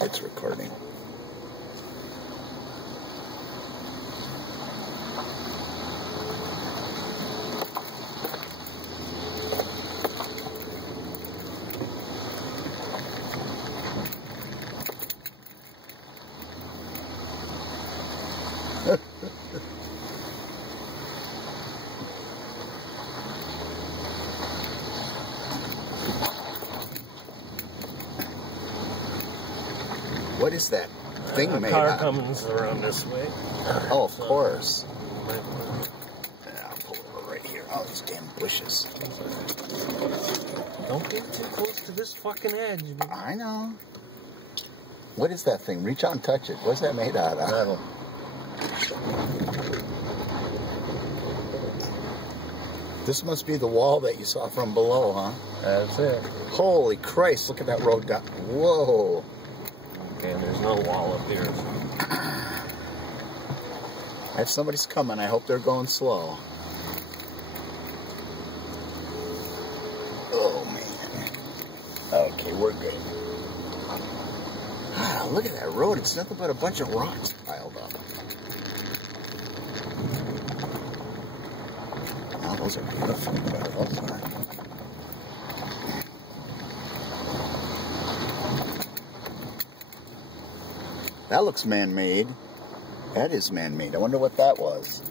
It's recording. What is that thing made car out of? comes around this way. Oh, of course. Yeah, I'll pull over right here. All these damn bushes. Don't get too close to this fucking edge. Man. I know. What is that thing? Reach out and touch it. What's that made out of? Metal. This must be the wall that you saw from below, huh? That's it. Holy Christ, look at that road down. Whoa. Okay, and there's no wall up here. If somebody's coming, I hope they're going slow. Oh, man. Okay, we're good. Ah, look at that road. It's nothing but a bunch of rocks piled up. Oh, those are beautiful. Those are. That looks man-made. That is man-made. I wonder what that was.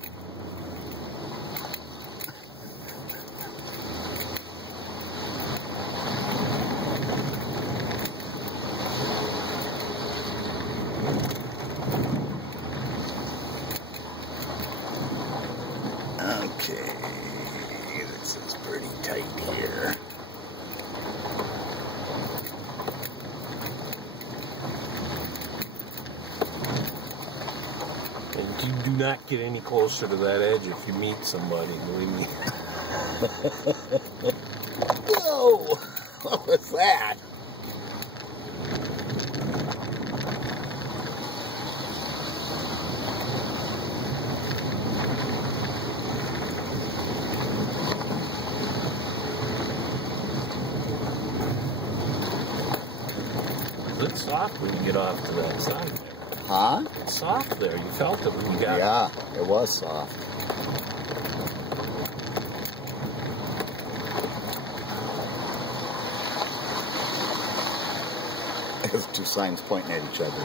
Okay. This is pretty tight here. And you do not get any closer to that edge if you meet somebody, believe me. Whoa! What was that? It's soft when you get off to that side there. Huh? It's soft there. You felt it when you got Yeah, it was soft. There's two signs pointing at each other.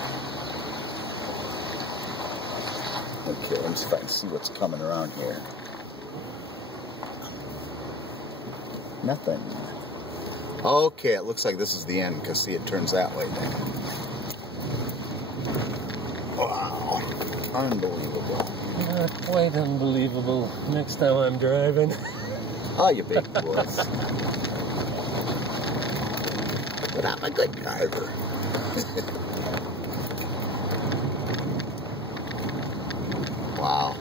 Okay, let me see if I can see what's coming around here. Nothing. Okay, it looks like this is the end, because see, it turns that way then. Wow. Unbelievable. Not quite unbelievable. Next time I'm driving. Oh, you big wuss. But I'm a good driver. Wow.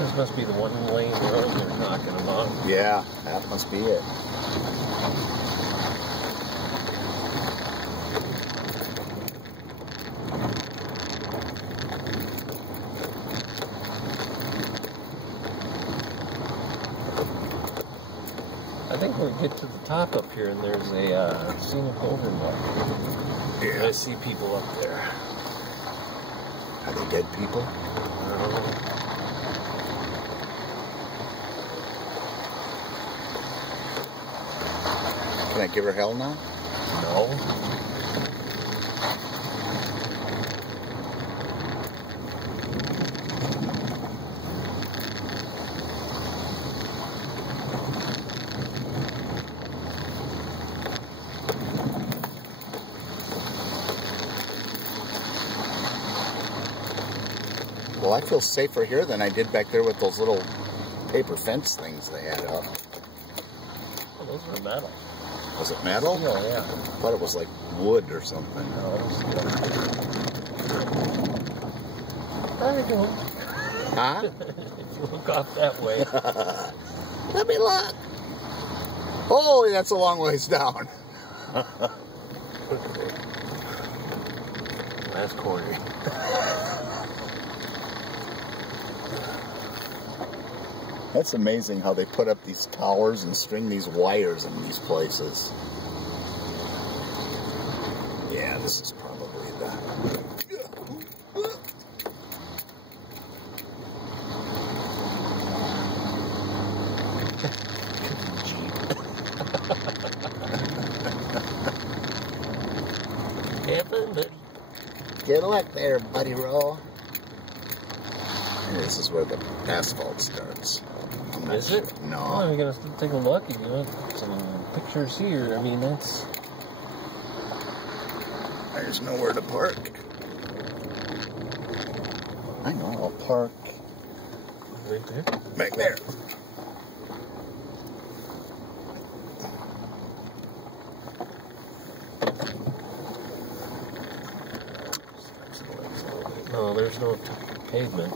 This must be the one lane road they're knocking them on. Yeah, that must be it. I think we'll get to the top up here and there's a scenic overlook. Yeah. I see people up there. Are they dead people? Can I give her hell now? No. Well, I feel safer here than I did back there with those little paper fence things they had up. Oh, those are metal. Was it metal? Oh, yeah. I thought it was like wood or something. No, it was there we go. Huh? If you look off that way. Let me look. Holy, that's a long ways down. Last corner. That's amazing how they put up these towers and string these wires in these places. Yeah, this is probably the... Good luck there, buddy roll. And this is where the asphalt starts. Is it? No. Oh, we're gonna take a look. You know, some pictures here. I mean, that's... There's nowhere to park. I know, I'll park right there. back there. No, there's no pavement.